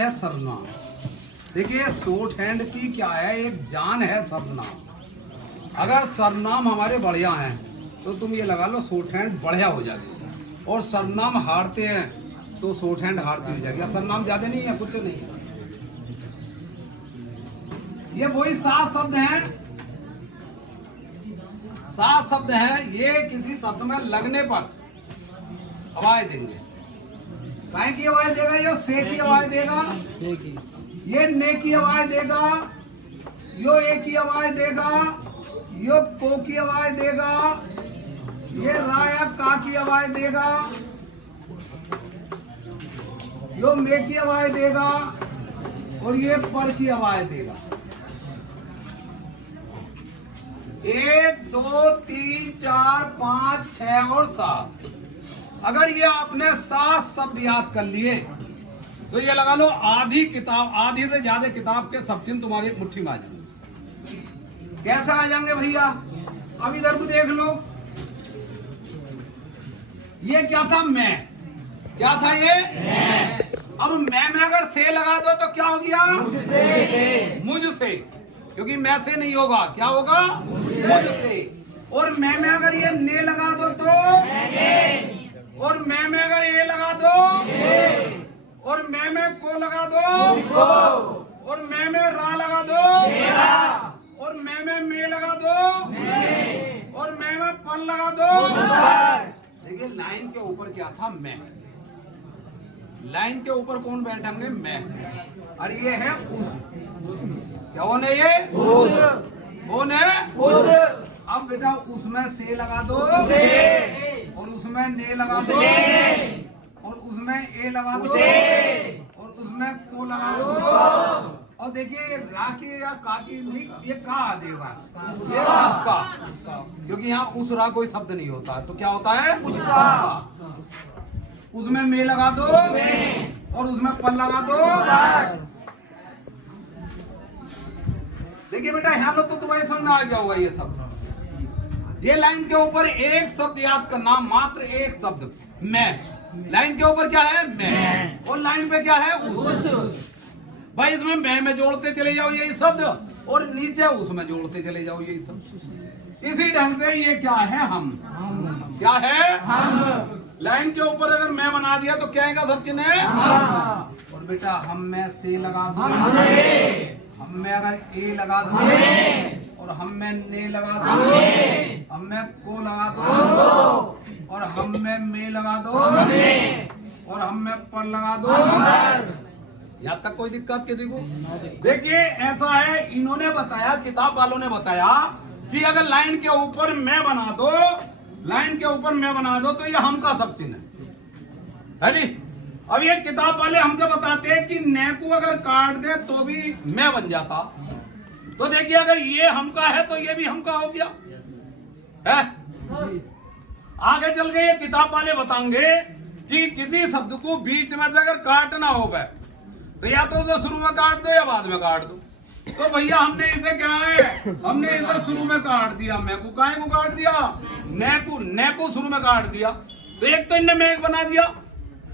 है सरनाम। देखिए short hand की क्या है, एक जान है सरनाम। अगर सरनाम हमारे बढ़िया हैं तो तुम ये लगा लो शॉर्ट हैंड बढ़िया हो जाएगी, और सरनाम हारते हैं तो शॉर्ट हैंड हारती हो जाएगी। सरनाम ज्यादा नहीं है, कुछ नहीं है। ये वही 7 शब्द हैं, 7 शब्द हैं। ये किसी शब्द में लगने पर आवाज देंगे। काय की आवाज देगा? ये से की आवाज देगा, से की। ये ने की आवाज देगा, यो ए की आवाज देगा, यो को की आवाज देगा, ये रा या का की आवाज देगा, यो मे की आवाज देगा, और ये पर की आवाज देगा। 1 2 3 4 5 6 और 7। अगर ये आपने 7 शब्द याद कर लिए तो ये लगा लो आधी किताब, आधी से ज्यादा किताब के सब चिन्ह तुम्हारी मुट्ठी में आ जाएंगे। कैसे आ जाएंगे भैया? अब इधर को देख लो, ये क्या था? मैं। क्या था ये? अब मैं में अगर से लगा दो तो क्या हो गया? मुझसे। क्योंकि मैं से नहीं होगा, क्या होगा? मुझसे। और मैं में अगर ये ने लगा दो तो, और मैं में अगर ये लगा दो, और मैं में को लगा दो, और मैं में रा लगा दो, और मैं में मे लगा दो, और मैं में पल लगा दो। देखिए लाइन के ऊपर क्या था? मैं। लाइन के ऊपर कौन बैठेंगे? मैं। और ये है उस। क्या होने? ये उस। कौन है? उस। अब बेटा उसमें से लगा दो, और उसमें ने लगा दो, और उसमें ए लगा दो, और उसमें को लगा दो। और देखिए ये रा की या का की नहीं, ये का आ देगा, ये उसका। क्योंकि यहाँ उस रा कोई शब्द नहीं होता है, तो क्या होता है? उसका। उसमें में लगा दो, और उसमें पल लगा दो। देखिए बेटा यहाँ लो तो तुम्हारे समझ में आ गया होगा ये सब। ये लाइन के ऊपर एक शब्द याद करना, मात्र एक शब्द, मैं। लाइन के ऊपर क्या है? मैं। और लाइन पे क्या है? उस। भाई इसमें मैं में जोड़ते चले जाओ यही शब्द, और नीचे उसमें जोड़ते चले जाओ यही शब्द। इसी ढंग से ये क्या है? हम। क्या है? हम। लाइन के ऊपर अगर मैं बना दिया तो क्या आएगा? सब चिन्ह है। और बेटा हम में से लगा दो, हम में अगर ए लगा दो, और हम में ने लगा दो, हम में को लगा दो, और हम में मे लगा दो, और हम में पर लगा दो। यहाँ तक कोई दिक्कत किसी को? देखिए ऐसा है, इन्होंने बताया, किताब वालों ने बताया कि अगर लाइन के ऊपर मैं बना दो, लाइन के ऊपर मैं बना दो तो ये हम का सब चिन्ह है जी। अब ये किताब वाले हमसे बताते हैं कि ने को अगर काट दे तो भी मैं बन जाता। तो देखिए अगर ये हम का है तो ये भी हम का हो गया है। आगे चल के ये किताब वाले बताएंगे कि किसी शब्द को बीच में से अगर काटना हो गए तो या तो उसे शुरू में काट दो या बाद में काट दो। तो भैया हमने इसे क्या है, हमने इसे शुरू में काट दिया। मैं को काय को काट दिया? ने को शुरू में काट दिया। तो एक तो इनने मैं बना दिया,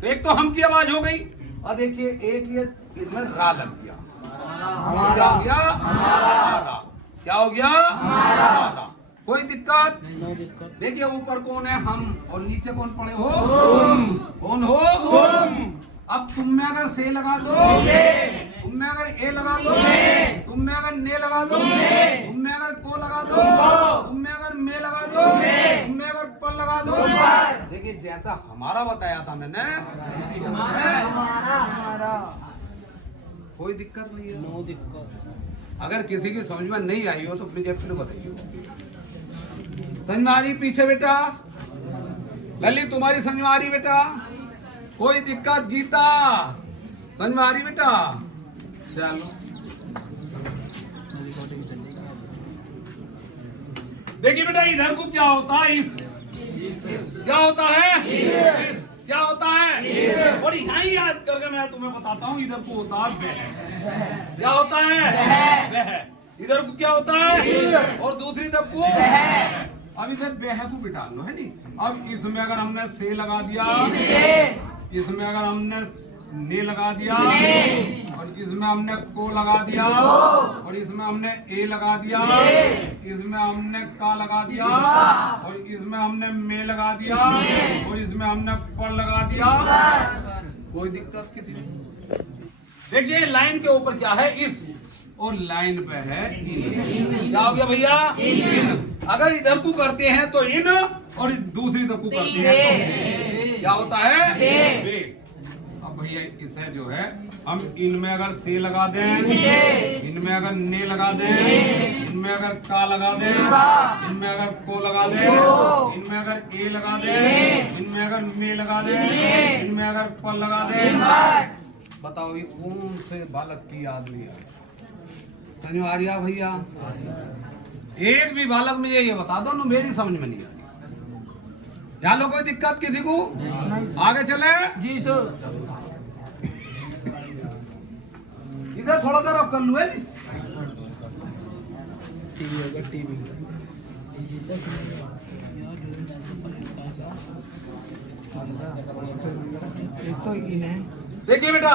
तो एक तो हम की आवाज हो गई। और देखिए एक ये इसमें रा लग गया। क्या हो गया? हमारा। क्या हो गया? हमारा। कोई दिक्कत? देखिए ऊपर कौन है? हम। और नीचे कौन पड़े हो? कौन हो? अब तुम में अगर से लगा दो, तुम में अगर ए लगा दो, तुम में अगर ने लगा दो, तुम में अगर को लगा दो, तुम में अगर मे लगा दो, तुम में अगर पर लगा दो। देखिए जैसा हमारा बताया था मैंने, कोई दिक्कत नहीं है। नो दिक्कत। अगर किसी की समझ में नहीं आई हो तो प्लीज फिर बताइए। समझ में आ रही पीछे बेटा? ललित तुम्हारी समझ में आ रही बेटा? कोई दिक्कत? गीता समझ में आ रही बेटा? चलो देखिए बेटा इधर को क्या होता है? इस। क्या होता है? इस। क्या होता है? और यहाँ ही याद करके मैं तुम्हें बताता हूँ। इधर को होता है वह। क्या होता है? वह। इधर को क्या होता है? और दूसरी तरफ को। अब इधर वह को बिठा लो, है नहीं? अब इसमें अगर हमने से लगा दिया, इसमें अगर हमने ने लगा दिया, और इसमें हमने को लगा दिया, और इसमें हमने ए लगा दिया, इसमें हमने का लगा दिया, और इसमें हमने में लगा दिया, और इसमें हमने पर लगा दिया। कोई दिक्कत किसी को? देखिए लाइन के ऊपर क्या है इस, और लाइन पे है इन। क्या हो गया भैया? इन। अगर इधर को करते हैं तो इन, और दूसरी तरफ को करते हैं तो क्या होता है? वे। अब भैया इसे जो है हम इनमें अगर से लगा दें, इनमें अगर ने लगा दें, इनमें अगर का लगा दें, इनमें अगर को लगा दें, इनमें अगर ए लगा दें, इनमें अगर में लगा दें, इनमें अगर पर लगा दें, बताओ ये कौन से बालक की याद नहीं है? समझ में आ रही है भैया? एक भी बालक में ये बता दो ना, मेरी समझ में नहीं आ रही। यहाँ लो, कोई दिक्कत किसी को? आगे चले जी सर। इधर थोड़ा देर अब कर लू है। टीवी होगा टीवी। तो इन्हें देखिए बेटा,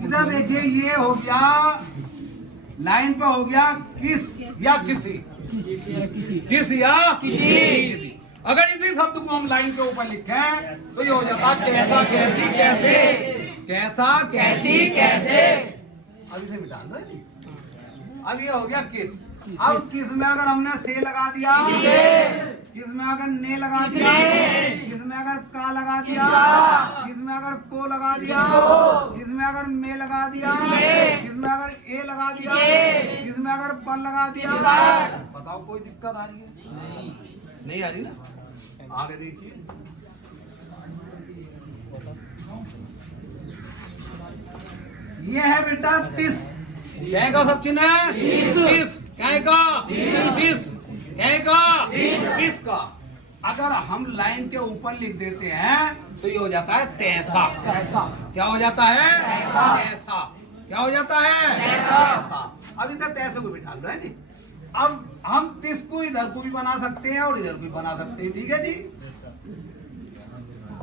इधर देखिए, ये हो गया लाइन पे हो गया किस या किसी, किस या किसी। अगर इसी शब्द को हम लाइन के ऊपर लिखें तो ये हो जाता कैसा कैसी कैसे, कैसा कैसी कैसे। अब इसे मिटा दो। अब ये हो गया किस। अब किस में अगर हमने से लगा दिया, किस में अगर ने लगा दिया, किस में अगर का लगा दिया, किस में अगर को लगा दिया, किस में अगर में लगा दिया, किस में अगर ए लगा दिया, किस में अगर पर लगा दिया, बताओ कोई दिक्कत आ रही है? नहीं आ रही ना? आगे देखिए, ये है बेटा तिस। क्या का सब चिन्ह है? तिस। क्या का? तिस। क्या का? तिस का। अगर हम लाइन के ऊपर लिख देते हैं तो ये हो जाता है तैसा। क्या हो जाता है? तैसा। क्या हो जाता है? तैसा। अब इधर तैसे को बिठा लो, है नहीं? अब हम तिस को इधर को भी बना सकते हैं और इधर को भी बना सकते हैं, ठीक है जी?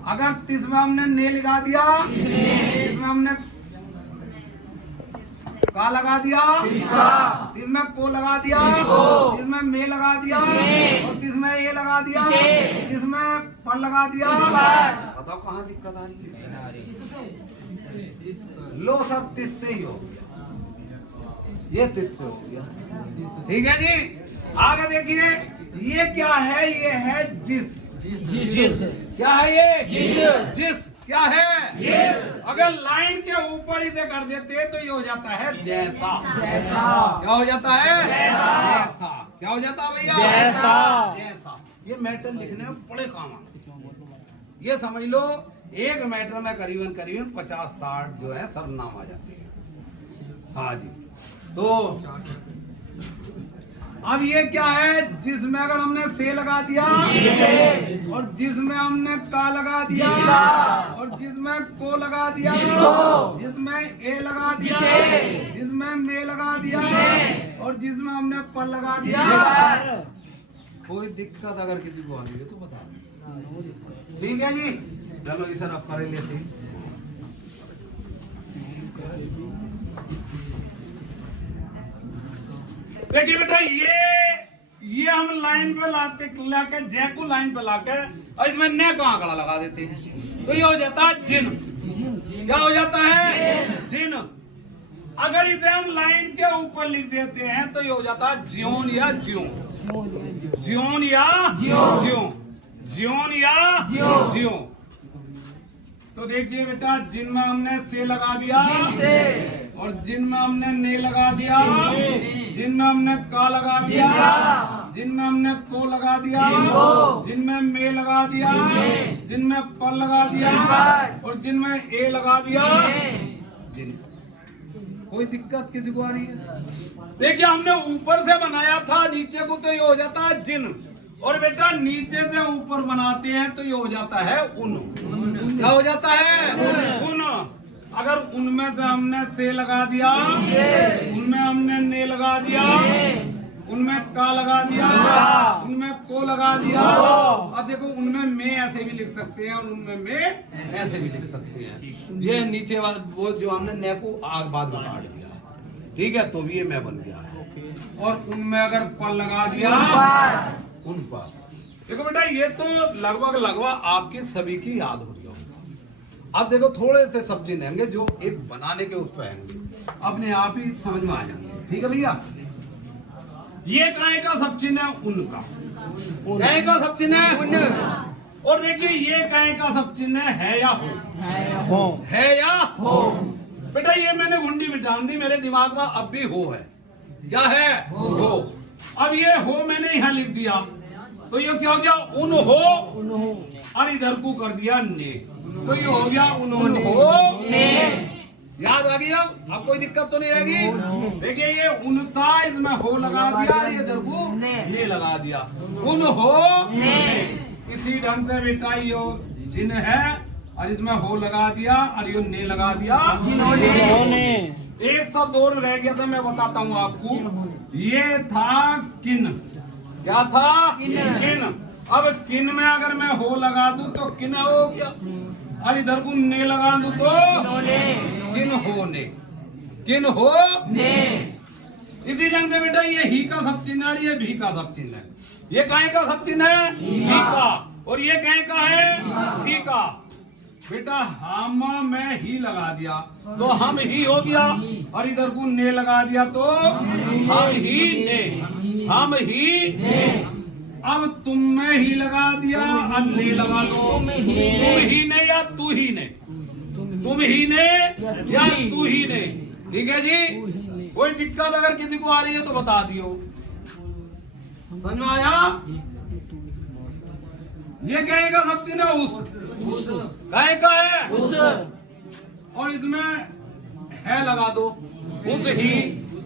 अगर तिस में हमने ने लगा दिया, इसमें हमने का लगा दिया, इसमें को लगा दिया, इसमें में लगा दिया, और इसमें ए लगा दिया, इसमें पर लगा दिया, बताओ कहाँ दिक्कत आ रही है? लो सर, तिस से ही हो गया, ये तिस से हो गया, ठीक है जी? आगे देखिए, ये क्या है? ये है जिस। जिस। क्या है ये? जिस। क्या है? जिस। अगर लाइन के ऊपर इसे कर देते तो ये हो जाता है जैसा। जैसा। क्या हो जाता है? जैसा। क्या हो जाता है भैया? जैसा। जैसा। ये मैटर लिखने में बड़े काम आते। ये समझ लो, एक मैटर में करीबन 50-60 जो है सर्वनाम आ जाते हैं। हाँ जी। तो अब ये क्या है? जिसमें अगर हमने से लगा दिया, और जिसमें हमने का लगा दिया, और जिसमें को लगा दिया, जिसमें ए लगा दिया, जिसमें में लगा दिया, और जिसमें हमने पर लगा दिया। कोई दिक्कत अगर किसी को आ रही है तो बता दो, ठीक है जी? चलो इसे रफ कर लेते हैं। देखिए बेटा, ये हम लाइन पे लाके जय को लाइन पे लाके और इसमें ने का आंकड़ा लगा देते हैं तो ये हो जाता है जिन। क्या हो जाता है? जिन। अगर इसे हम लाइन के ऊपर लिख देते हैं तो ये हो जाता है ज्योन या ज्यों। ज्योन या ज्यों। ज्योन या ज्यों। तो देखिए बेटा, जिनमें हमने से लगा दिया, और जिनमें हमने ने लगा दिया, जिनमें हमने का लगा दिया, जिनमें हमने को लगा दिया, जिनमें में लगा दिया, जिनमें पर लगा दिया, और जिनमें ए लगा दिया। जिन। कोई दिक्कत किसी को आ रही है? देखिए, हमने ऊपर से बनाया था नीचे को तो ये हो जाता है जिन, और बेटा नीचे से ऊपर बनाते हैं तो ये हो जाता है उन। क्या हो जाता है? उन। अगर उनमें से हमने से लगा दिया, उनमें हमने ने लगा दिया, उनमें का लगा दिया, उनमें को लगा दिया। अब देखो उनमें मैं ऐसे भी लिख सकते हैं और उनमें मैं ऐसे भी लिख सकते हैं। ये नीचे वाला वो जो हमने ने को आग बाद में काट दिया है, ठीक है, तो भी ये मैं बन गया है। और उनमें अगर पर लगा दिया, उन पर, देखो बेटा ये तो लगभग आपकी सभी की याद हो रही होगी। अब देखो थोड़े से सब चीज रहेंगे जो एक बनाने के उस पर आएंगे, अपने आप ही समझ में आ जाएंगे, ठीक है भैया। ये काय का सब चिन्ह है, उनका काय का सब चिन्ह है। और देखिए ये काय का सब चिन्ह है या हो, है या हो। बेटा ये मैंने घुंडी मिटान दी, मेरे दिमाग में अब भी हो है, क्या है, हो। अब ये हो मैंने यहाँ लिख दिया, तो ये क्या हो गया, उन हो, और इधर को कर दिया ने, तो ये हो गया उन्होंने। याद आ गई? अब कोई दिक्कत तो नहीं आएगी। देखिए ये उन था, इसमें हो लगा दिया और ये इधर को ने लगा दिया, उन हो ने। इसी ढंग से बेटा ये जिन है और इसमें हो लगा दिया और ये ने लगा दिया, जिन्होंने। एक शब्द और रह गया था, मैं बताता हूँ आपको। ये था किन, क्या था, किन। अब किन में अगर मैं हो लगा दूं तो किन हो गया, और इधर को ने लगा दूं तो किन हो ने, किन हो ने। इसी ढंग से बेटा ये ही का सब चिन्ह है, ये भी का सब चिन्ह है। ये काय का सब चिन्ह है, ही का, और ये काय का है, ही का। बेटा हम में ही लगा दिया तो हम ही हो गया, और इधर को ने लगा दिया तो हम ही ने, हम ही ने। अब तुम में ही लगा दिया, अब ने लगा दो, तुम ही ने या तू ही ने, तुम ही ने या तू ही ने, ठीक है जी। कोई दिक्कत अगर किसी को आ रही है तो बता दियो, समझ में आया। ये कहेगा सब चिन्ह उस, गाय का है उस, और इसमें है लगा दो, उस ही,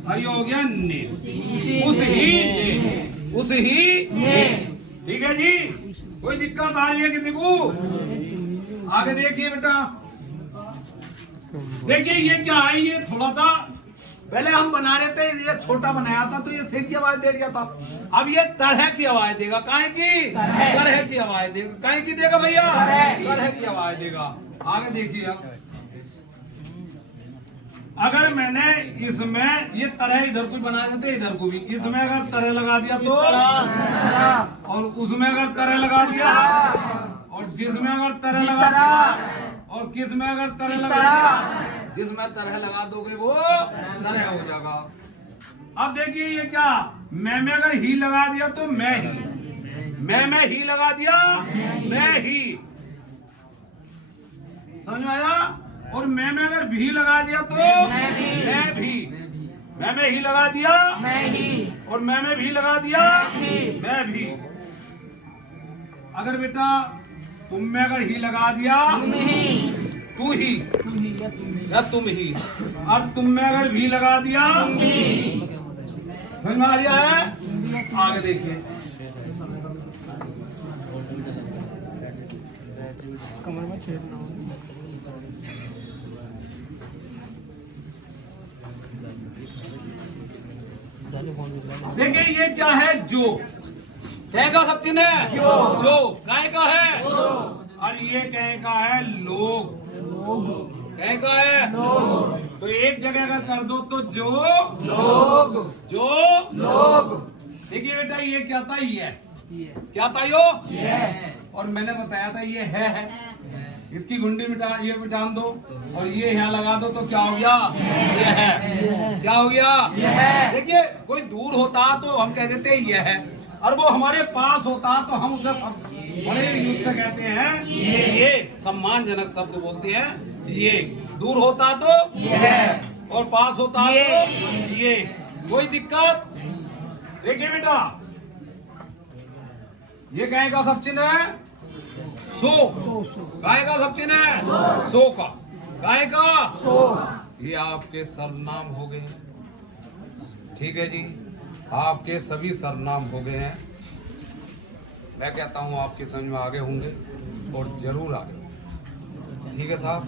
और ये हो गया ने, उस ही ने, उस ही ने, ठीक है जी। कोई दिक्कत आ रही है किसी को? आगे देखिए बेटा, देखिए ये क्या है, ये थोड़ा सा पहले हम बना रहे थे, ये छोटा बनाया था तो ये से की आवाज दे दिया था। अब ये तरह की आवाज देगा, काहे की, तरह की आवाज देगा, काहे की देगा भैया, तरह की आवाज देगा। आगे देखिए, अगर मैंने इसमें ये तरह इधर को बना देते, इधर को भी, इसमें अगर तरह लगा दिया तो, और उसमें अगर तरह लगा दिया, और जिसमें अगर तरह लगा दिया, और किस में अगर तरह लगा दिया, जिसमें तरह लगा दोगे वो तरह हो जाएगा। अब देखिए ये क्या, मैं में अगर ही लगा दिया तो मैं ही, मैं में ही लगा दिया, मैं ही, समझ में आया। और मैं में अगर भी लगा दिया तो मैं भी, मैं में ही लगा दिया, मैं ही, और मैं में भी लगा दिया, मैं भी। अगर बेटा तुम में अगर ही लगा दिया, तू ही या तुम ही, और तुम में अगर भी लगा दिया, समझ में आ रहा है। आगे देखिए, कमर में छेदना हो। देखिए ये क्या है, जो कह का सब चिन्ह है, जो काय का है, और ये कह का है लोग, कह का है लोग। तो एक जगह अगर कर दो तो जो लोग, जो लोग। देखिए बेटा ये क्या था, ये क्या था, यो, और मैंने बताया था ये है। इसकी घुंडी मिटा, ये मिटान दो और ये यहाँ लगा दो तो क्या हो गया, ये है, क्या हो गया, देखिए कोई दूर होता तो हम कह देते ये है, और वो हमारे पास होता तो हम उसे बड़े युद्ध से कहते हैं ये, सम्मानजनक शब्द बोलते हैं। ये दूर होता तो ये है, और पास होता तो ये। कोई दिक्कत? देखिए बेटा ये गाय का सब चिन्ह है, सो, गाय का सब चिन्ह है, सो का, गाय का सो। ये आपके सर्वनाम हो गए हैं, ठीक है जी, आपके सभी सर्वनाम हो गए हैं। मैं कहता हूँ आपके समझ में आगे होंगे और जरूर आगे होंगे, ठीक है साहब।